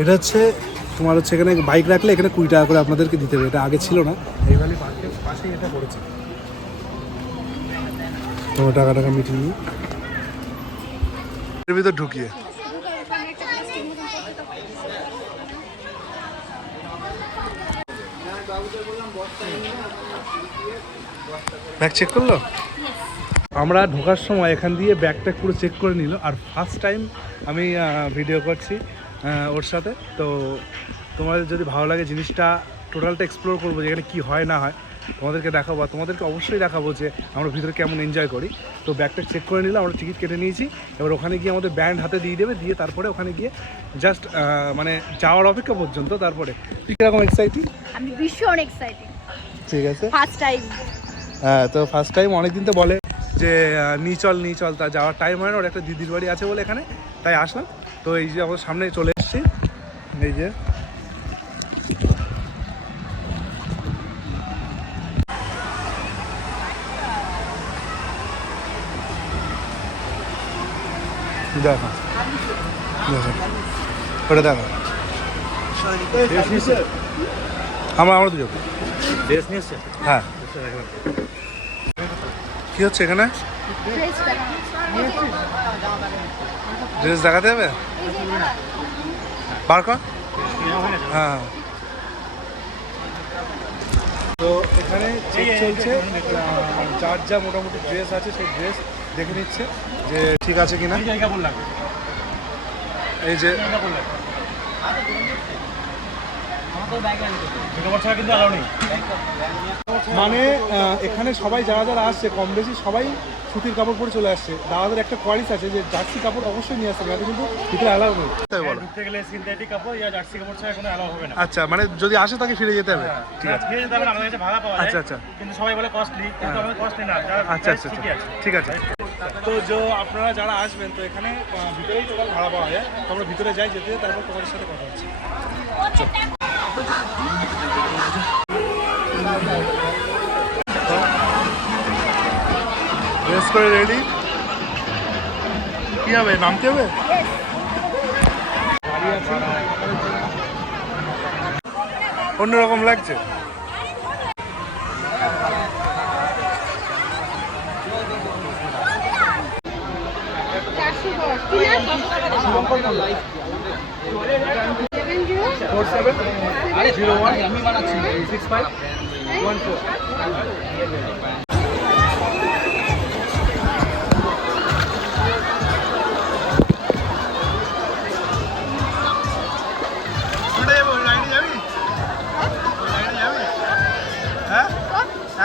এটা হচ্ছে তোমার হচ্ছে এখানে বাইক রাখলে এখানে 20 টাকা করে আপনাদেরকে দিতে হবে, এটা আগে ছিল না, এই ভ্যালি পার্কের পাশেই এটা পড়েছে। তোমার টাকা মিটিয়ে নিই এর ভিতর ঢুকিয়ে। ব্যাগ চেক করলো? আমরা ঢোকার সময় এখান দিয়ে ব্যাগটা পুরো চেক করে নিল। আর ফার্স্ট টাইম আমি ভিডিও করছি ওর সাথে, তো তোমাদের যদি ভালো লাগে জিনিসটা টোটালটা এক্সপ্লোর করবো যে এখানে কী হয় না হয় তোমাদেরকে দেখাবো, আর তোমাদেরকে অবশ্যই দেখাবো যে আমরা ভিতরে কেমন এনজয় করি। তো ব্যাগটা চেক করে নিলাম, আমরা টিকিট কেটে নিয়েছি। এবার ওখানে গিয়ে আমাদের ব্যান্ড হাতে দিয়ে দেবে, দিয়ে তারপরে ওখানে গিয়ে জাস্ট মানে যাওয়ার অপেক্ষা পর্যন্ত। তারপরে তুই কীরকম এক্সাইটিং? আমি ভীষণ এক্সাইটেড। ঠিক আছে, ফার্স্ট টাইম। হ্যাঁ, তো ফার্স্ট টাইম অনেকদিন তো বলে যে নিয়ে চল, তা যাওয়ার টাইম হয় না। ওর একটা দিদির বাড়ি আছে বলে এখানে, তাই আসলাম। তো এই যে আমাদের সামনে চলে এসেছি, এই যে দেখো ওটা দেখো, আমরা দুজন হ্যাঁ। কি হচ্ছে এখানে? ড্রেস দেখাতে হবে, বার কর। হ্যাঁ, তো এখানে চেক চলছে, যার যা মোটামুটি ড্রেস আছে সেই ড্রেস দেখে নিচ্ছে যে ঠিক আছে কিনা। এই যে মানে এখানে সবাই যারা আসছে কম বেশি সবাই সুতির কাপড় পরে চলে আসছে। দাদাদের একটা কোয়ালিটি আছে যে জার্সি কাপড় অবশ্যই নিয়ে আসতে হবে, কিন্তু ভিতরে অ্যালাউ নেই। আচ্ছা, মানে যদি আসে তাকে ফিরে যেতে হবে। ঠিক আছে, আচ্ছা আচ্ছা, আচ্ছা আচ্ছা, ঠিক আছে। তো আপনারা যারা আসবেন তো এখানে ভিতরেই টোটাল ভাড়া পাওয়া যায়। তো আমরা ভিতরে যাই, যেতে তারপর তোমাদের সাথে কথা হচ্ছে। ড্রেস করে রেডি, কি হবে, নামতে হবে? অন্যরকম লাগছে।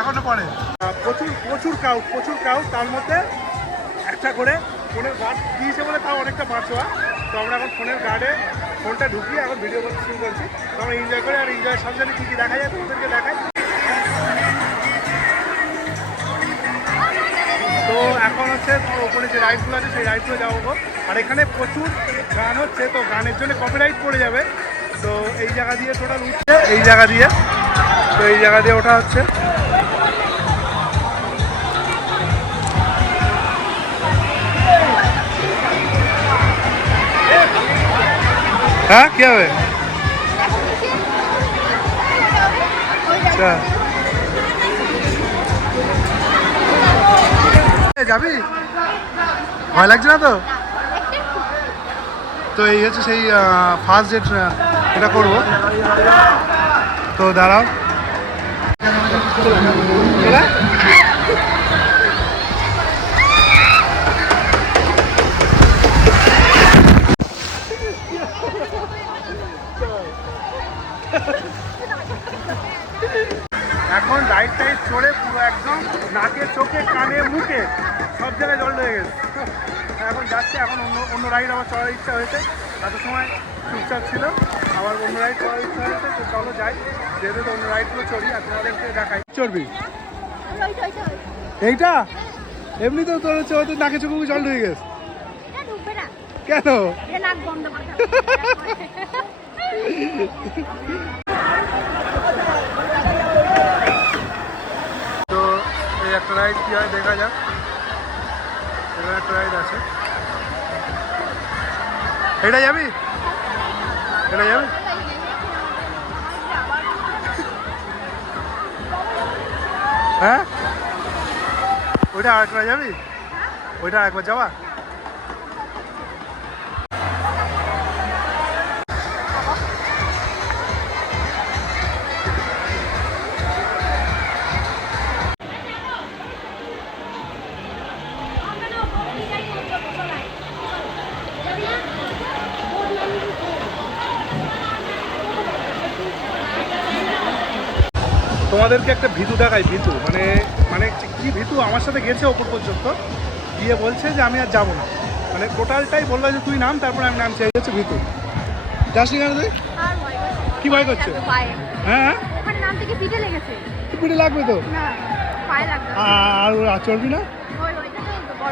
এখনো পরে প্রচুর ক্রাউড, তার মধ্যে একটা করে ফোনের গার্ড দিয়েছে বলে তাও অনেকটা বাঁচোয়া। তো আমরা এখন ফোনের গার্ডে ফোনটা ঢুকিয়ে এখন ভিডিও করতে শুরু করছি। তো আমরা এনজয় করি, আর এনজয়ের সাথে সাথে কী কী দেখা যায় তোমাদেরকে দেখাই। তো এখন হচ্ছে তোমার ওপরে যে রাইডগুলো আছে সেই রাইডগুলো যাবো। আর এখানে প্রচুর গান হচ্ছে, তো গানের জন্য কপিরাইট পড়ে যাবে। তো এই জায়গা দিয়ে টোটাল উঠছে, এই জায়গা দিয়ে, তো এই জায়গা দিয়ে ওঠা হচ্ছে। হ্যাঁ, কি হবে? যাবি? ভয় লাগছে না তো? তো এই হচ্ছে সেই ফার্স্ট ডেট, এটা করবো। তো দাঁড়াও, এখন রাইড টাইড চড়ে পুরো একদম নাকে চোখে কানে মুখে সব জায়গায় জল হয়ে গেছে। এখন যাচ্ছে, এখন অন্য রাইড আবার চড়ার ইচ্ছা হয়েছে। এত সময় চুপচাপ ছিল, আবার অন্য রাইড চড়ার ইচ্ছা হয়েছে। তো চলো যাই, যেহেতু অন্য রাইডগুলো চড়ি আপনাদেরকে দেখাই। চড়বি এইটা? এমনিতেও তোর হচ্ছে হয়তো নাকে চোখে জল ঢুকে গেছে। কেন? তো এই একটা রাইড কি হয় দেখা যাক। এখানে একটা রাইড আছে, এটা যাবি? এটা যাবে? হ্যাঁ, ওইটা আরেকবার যাবি? ওইটা আরেকবার যাওয়া? তোমাদেরকে একটা ভিতু দেখাই, ভিতু মানে মানে কি ভিতু আমার সাথে গেছে ওপর পর্যন্ত, গিয়ে বলছে যে আমি আর যাবো না, মানে টোটালটাই বললো যে তুই নাম, তারপরে আমি নামছি। এই হচ্ছে ভিতু। যাসনি কেন তুই? কি ভয় করছে? হ্যাঁ, পিঠে লাগবে তো, আর চলবি না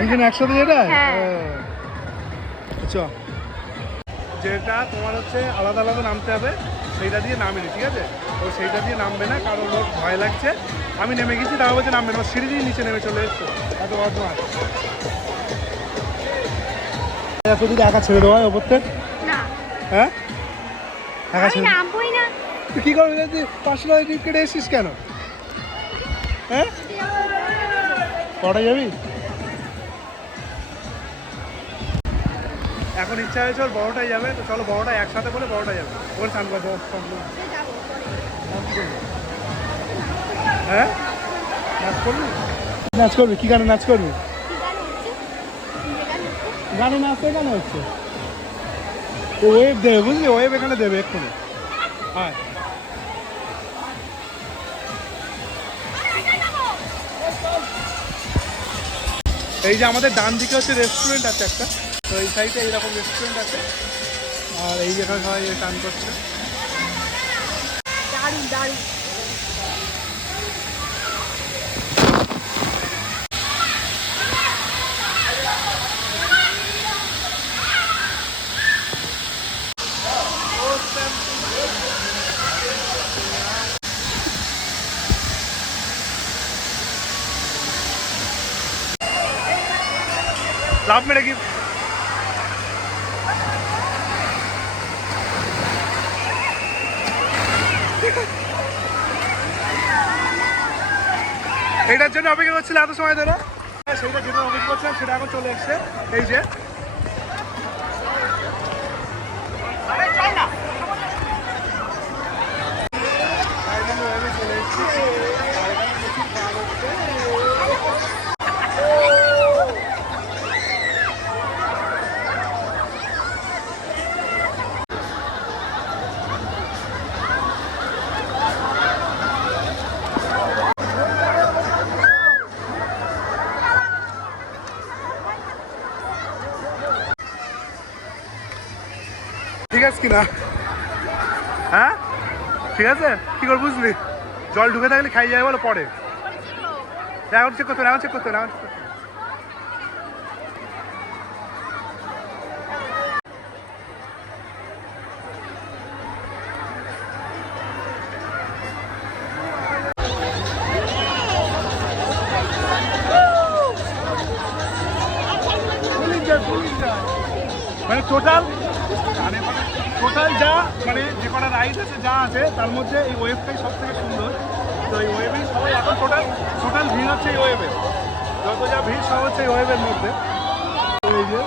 দুজনে একসাথে যেটা। আচ্ছা, যেটা তোমার হচ্ছে আলাদা আলাদা নামতে হবে, সেইটা দিয়ে নামিনি, ঠিক আছে? তো সেইটা দিয়ে নামবে না, কারণ ওর ভয় লাগছে। আমি নেমে গেছি, তার বলছে নামবে না, সিঁড়ি দিয়ে নিচে নেমে চলে এসছো, এত বদমাস। যদি একা ছেড়ে দেওয়া হয় ওপর থেকে? হ্যাঁ, একা ছেড়ে তুই কী করবি? 500 টাকা টিকিট কেটে এসছিস কেন? হ্যাঁ, কটা যাবি? এখন ইচ্ছা হয়েছে ওর বড়টাই যাবে, তো চলো বড়টা একসাথে বলে বড়টা যাবে। ওর স্নান করতে হ্যাঁ, নাচ করবি? নাচ করবি? কী গানে নাচ করবি? গানে নাচতে কেন হচ্ছে? ওয়েব দেবে, বুঝলি? ওয়েব এখানে দেবে এক্ষুনি। হ্যাঁ, এই যে আমাদের ডান দিকে হচ্ছে রেস্টুরেন্ট আছে একটা, তো এই সাইডে এইরকম রেস্টুরেন্ট আছে, আর এই জায়গায় সবাই টান করছে। দারুণ দারুণ। লাভ মেরে কি এইটার জন্য অপেক্ষা করছিল এত সময় ধরে, সেইটা যেটা অপেক্ষা করছিলাম সেটা এখন চলে এসছে। এই যে চলে এসছি। ঠিক আছে কিনা? হ্যাঁ, ঠিক আছে। কি করে বুঝলি? জল ঢুকে থাকলে খাই যায় বলো পরে। এখন চেক করতে, এখন চেক করতে, এখন চেক করতে। মানে টোটাল যা মানে যে কটা রাইড আছে যা আছে তার মধ্যে এই ওয়েবটাই সব থেকে সুন্দর। তো এই ওয়েবেই সবাই এখন টোটাল ভিড় হচ্ছে এই ওয়েবে, যত যা ভিড় সব হচ্ছে এই ওয়েবের মধ্যে। এই যে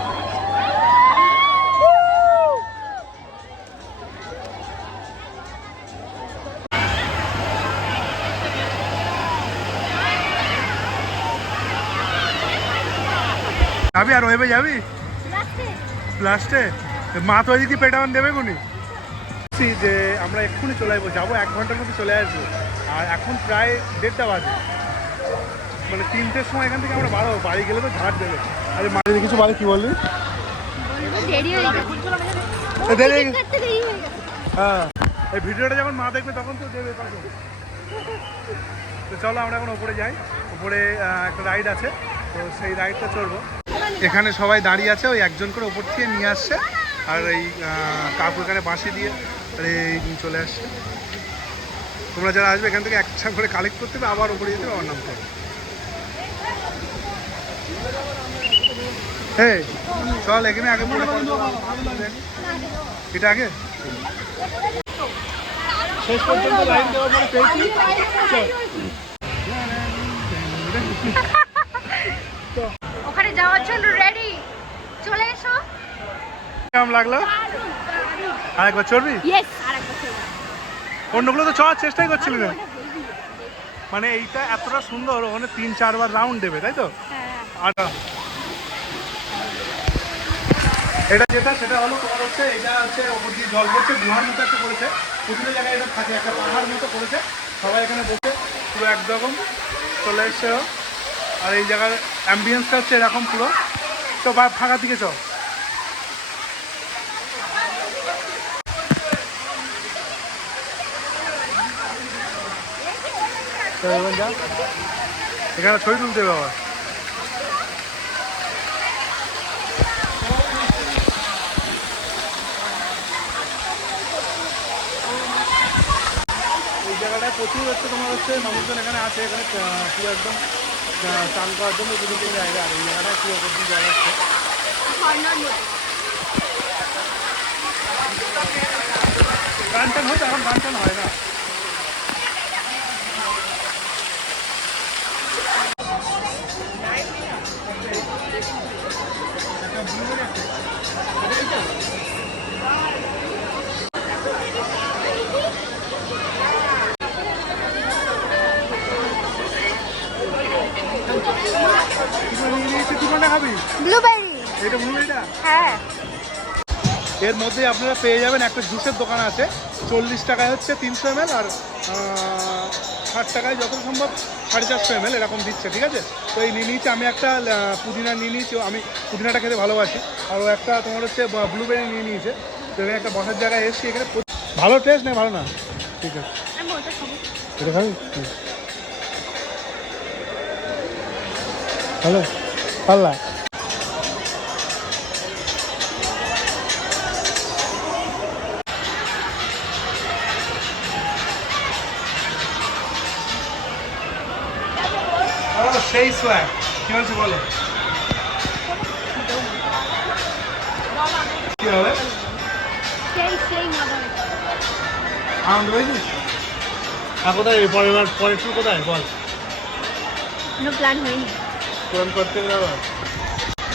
যাবি আর ওয়েবে যাবি লাস্টে, মা তো ওইদিকে পেটান দেবে কোনি যে আমরা এক্ষুনি চলে আসবো, যাবো 1 ঘন্টার মধ্যে চলে আসবো। আর এখন প্রায় 1:30 বাজে, মানে 3টের সময় এখান থেকে আমরা বাড়াবো, বাড়ি গেলে তো ঝাড় দেবে। আরে মা কিছু বলে, কি বলবি? হ্যাঁ, এই ভিডিওটা যখন মা দেখবে তখন তো দেবে তখন। তো চলো আমরা এখন ওপরে যাই, ওপরে একটা রাইড আছে, তো সেই রাইডটা চড়বো। এখানে সবাই দাঁড়িয়ে আছে, ওই একজন করে ওপর থেকে নিয়ে আসছে, আর এই কাকু এখানে বাঁশি দিয়ে এই চলে আসছে। তোমরা যারা আসবে এখান থেকে একটা করে কালেক্ট করতে হবে, আবার ওপরে যেতে হবে, আবার নামতে হবে। হ্যাঁ চল, এখানে আগে পরে এটা আগে শেষ পর্যন্ত লাইন দেওয়ার পরে পেয়েছি। ওখানে যাওয়ার জন্য রেডি, চলে এসো। কেমন লাগলো? আরেকবার চড়বি? ইয়েস, আরেকবার চলবে। অন্যগুলো তো চড়ার চেষ্টাই করছিলি না। মানে এইটা এতটা সুন্দর, ওখানে 3-4 বার রাউন্ড দেবে, তাই তো? হ্যাঁ। আর এটা যেটা সেটা হলো তোমার হচ্ছে, এটা হচ্ছে ওপর দিয়ে জল পড়ছে, গুহার মতো একটা করেছে, প্রতিটা জায়গায় এটা থাকে, একটা পাহাড় মতো করেছে, সবাই এখানে বসে পুরো একদম চলে এসছে। আর এই জায়গার অ্যাম্বিয়েন্সটা হচ্ছে এরকম পুরো। তো ফাঁকা দিকে চ। এখানে ছবি তুলতে হবে আবার। এই জায়গাটায় প্রচুর হচ্ছে তোমার হচ্ছে মানুষজন এখানে আছে, এখানে পুরো একদম চান করার জন্য দুদিকে জায়গা। আর এই জায়গাটায় পুরো ওপর দিয়ে জল আসছে। গান টান হতো, এখন গান টান হয় না। ব্লুবেরি। এটা ব্লুবেরিটা? হ্যাঁ। এর মধ্যে আপনারা পেয়ে যাবেন একটা জুসের দোকান আছে, 40 টাকায় হচ্ছে 300 ml, আর 60 টাকায় যত সম্ভব 450 ml এরকম দিচ্ছে, ঠিক আছে? তো এই নিয়ে নিয়েছি আমি একটা পুদিনা নিয়ে নিয়েছি, আমি পুদিনাটা খেতে ভালোবাসি। আর ও একটা তোমার হচ্ছে ব্লুবেরি নিয়ে নিয়েছে। তো এখানে একটা বসার জায়গায় এসেছি, এখানে ভালো টেস্ট নেই, ভালো না, ঠিক আছে এটা খাবি? ভালো পাল্লা। সেই সোয়াগ কি হচ্ছে বলো? কি হবে? আনন্দ পেয়েছিস? আর কোথায় পরের ট্যুর কোথায় বল? প্ল্যান হয়নি, প্ল্যান করতে গেলে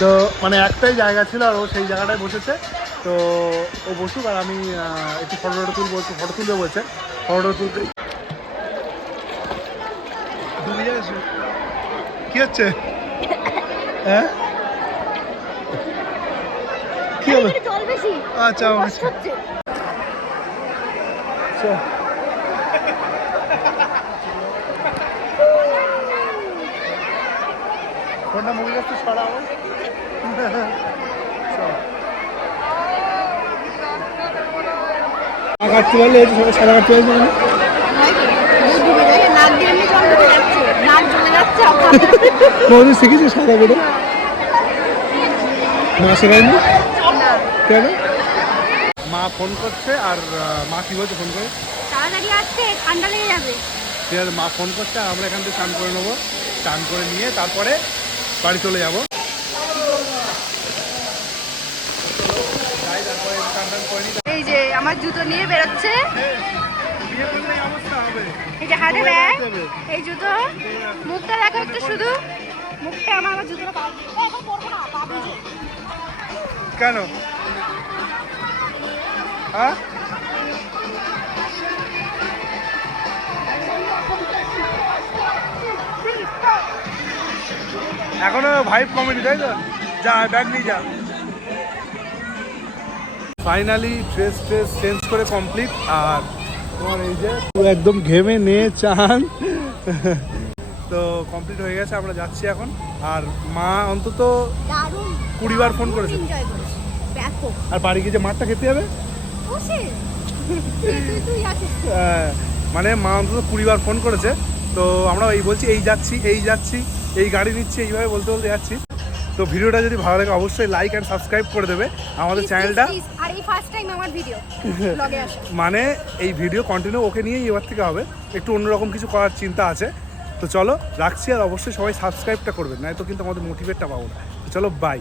তো মানে একটাই জায়গা ছিল, আর ও সেই জায়গাটায় বসেছে। তো ও বসুক, আর আমি একটু ফটো তুলবো, একটু ফটো তুলবে বলছে। ফটো তুলতে কি হচ্ছে? হ্যাঁ কি হলো? আচ্ছা ফোনটা মুভি দেখতে ছড়াবো। কাটতে পারলে সারা কাটতে পারবে না। শিখেছি সাদা করে? মা শেখায়নি কেন? মা ফোন করছে, আর মা কি বলছে ফোন করে? তাড়াতাড়ি আসছে, ঠান্ডা লেগে যাবে। ঠিক আছে, মা ফোন করছে, আর আমরা এখান থেকে স্নান করে নেবো। স্নান করে নিয়ে তারপরে বাড়ি চলে যাবো। এই যে আমার জুতো নিয়ে বেরোচ্ছে, এই যে হাতে ব্যাগ, এই জুতো। মুখটা দেখো একটু, শুধু মুখটা। আমার জুতোটা কেন? হ্যাঁ এখনো ভাইব কমেনি, তাই তো? যা ব্যাগ নিয়ে যা। ফাইনালি ড্রেস চেঞ্জ করে কমপ্লিট। আর তোমার এই যে একদম ঘেমে নিয়ে চান তো কমপ্লিট হয়ে গেছে, আমরা যাচ্ছি এখন। আর মা অন্তত 20 বার ফোন করেছে। আর বাড়ি গিয়ে যে মাঠটা খেতে যাবে, মানে মা অন্তত 20 বার ফোন করেছে। তো আমরা এই বলছি এই যাচ্ছি, এই গাড়ি নিচ্ছি, এইভাবে বলতে যাচ্ছি। তো ভিডিওটা যদি ভালো লাগে অবশ্যই লাইক অ্যান্ড সাবস্ক্রাইব করে দেবে আমাদের চ্যানেলটা। আর এই ফার্স্ট টাইম আমার ভিডিও ব্লগে আসে, মানে এই ভিডিও কন্টিনিউ ওকে নিয়েই এবার থেকে হবে, একটু অন্যরকম কিছু করার চিন্তা আছে। তো চলো রাখছি, আর অবশ্যই সবাই সাবস্ক্রাইবটা করবেন, নয়তো কিন্তু আমাদের মোটিভেটটা পাবো না। চলো বাই।